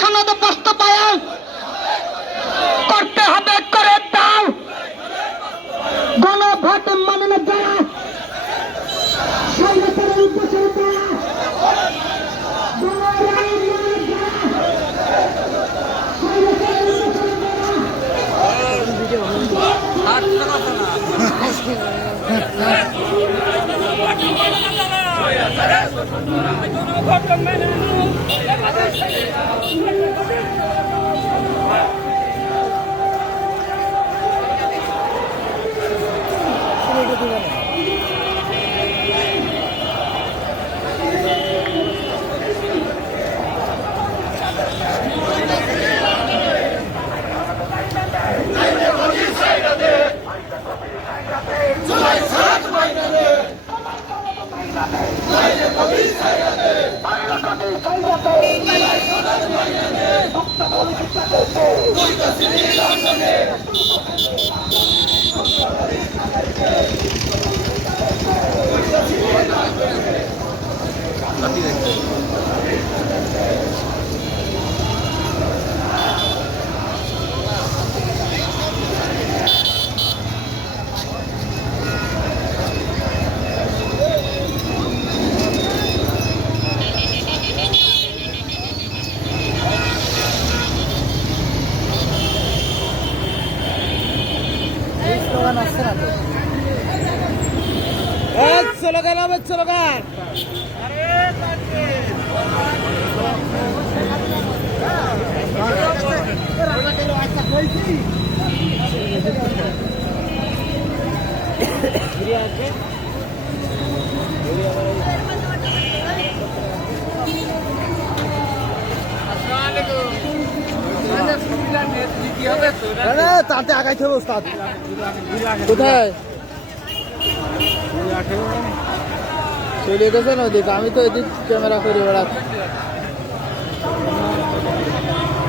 সনদ বাস্তবায়ন করতে হবে, করে দাও। গণভোট মানে না যারা স্বৈরাচারের উদ্দেশ্যে স্লোগান তাতে আগাইতে হবে ওস্তাদ। কোথায় চলে গেছেন ওদিকে? আমি তো এদিক ক্যামেরা করে বেড়াচ্ছি।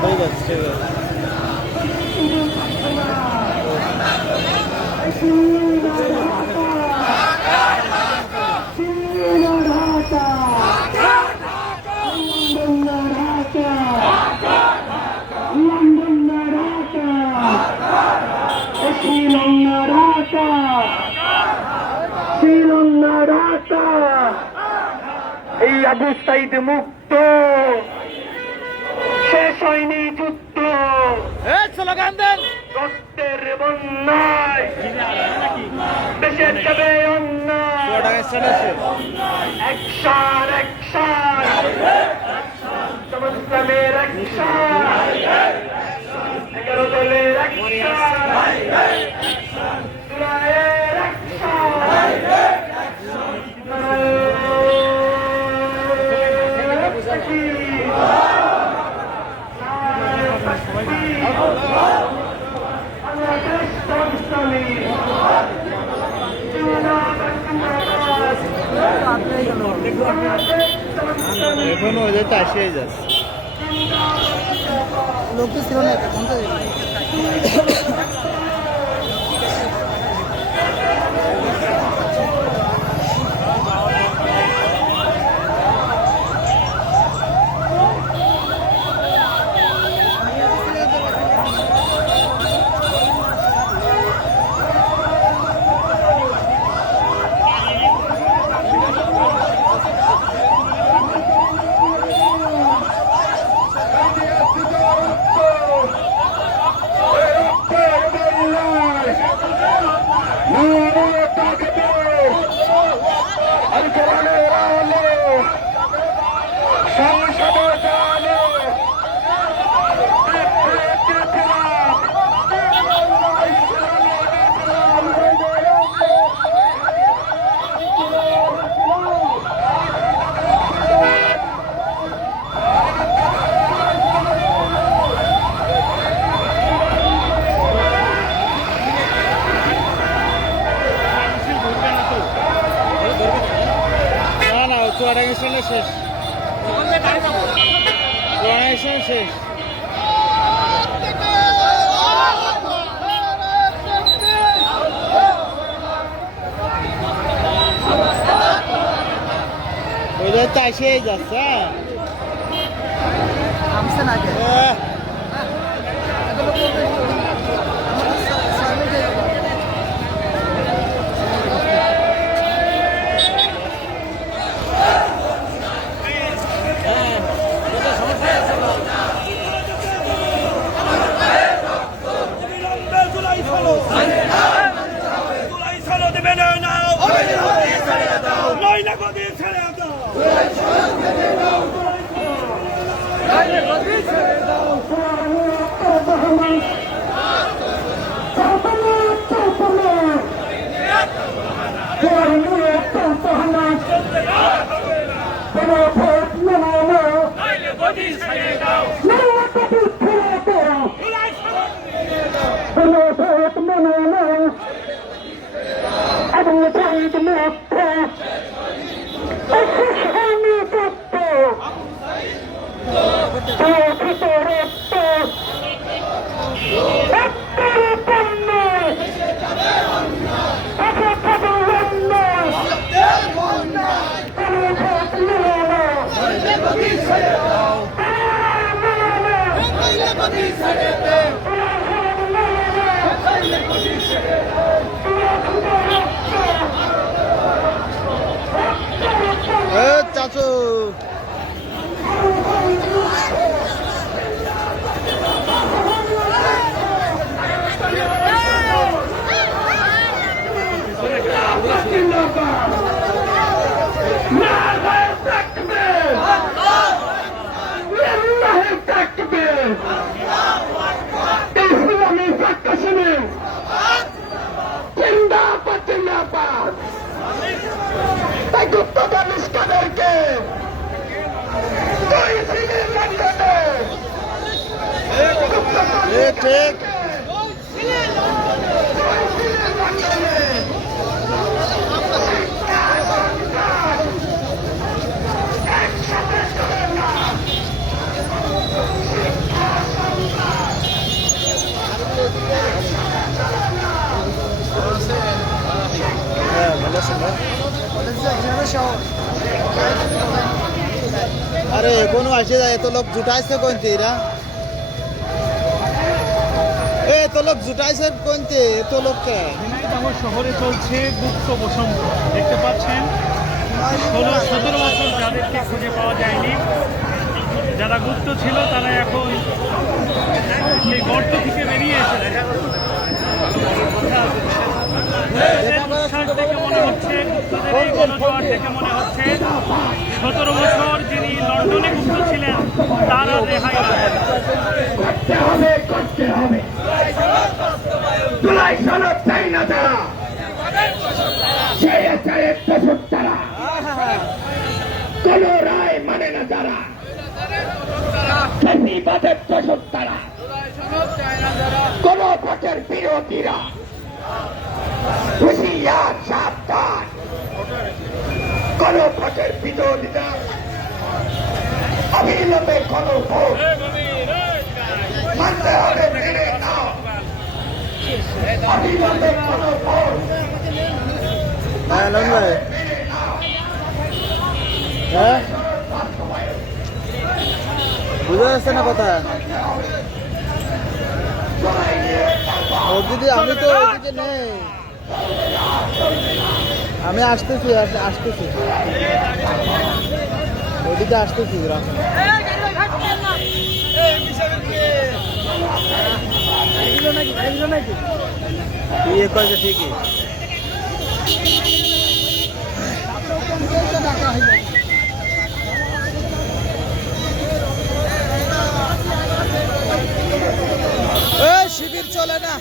ঠিক আছে, এই আবু সাইদ মুক্ত, শেষ হয়নি যুদ্ধ, স্লোগান দেন। রক্তের বন্যায় দেশের যাবে অন্যায়। অ্যাকশন অ্যাকশন, সমস্যামের অ্যাকশন, 11 দলের অ্যাকশন, জুলাইয়ের অ্যাকশন। এখনো ওদের তো আসিয়ে যাচ্ছে লোক ছিল না। অনুষ্ঠানে শেষ, অনুষ্ঠান শেষ। ওইটা তো এসেই যাচ্ছে। চাচু ঠিক अरे कोनो আসে যায় এত লোক জুটাইছে কোনতে এরা এত লোক জুটাইছে কোনতে এত লোককে ঝিনাইদহ শহরে চলছে গুপ্ত বসন্ত দেখতে পাচ্ছেন 16-17 বছর যাদেরকে খুঁজে পাওয়া যায়নি যারা গুপ্ত ছিল তারা এখন সেই গর্ত থেকে বেরিয়ে এসেছে দেখে মনে হচ্ছে গুপ্তদের এই গণজোয়ার দেখে মনে হচ্ছে 17 বছর যিনি লন্ডনে গুপ্ত ছিলেন তার আর রেহাই করতে হবে জুলাই সনদ চাই না তারা তারা কোন রায় মানে না যারা বাদের প্রসব তারা কোন ভোটের বিরোধীরা হুঁশিয়ার সাবধান কোন ভোটের বিরোধীরা অবিলম্বে কোন ভোট মানতে হবে মেনে নাও অবিলম্বে কোন ভোট বুঝা যাচ্ছে না কথা দিদি আমি তো ওদিকে নেই আমি আসতেছি আসতেছি ওদিকে আসতেছি ইয়ে কয়েছে ঠিকই শিবির চলে না।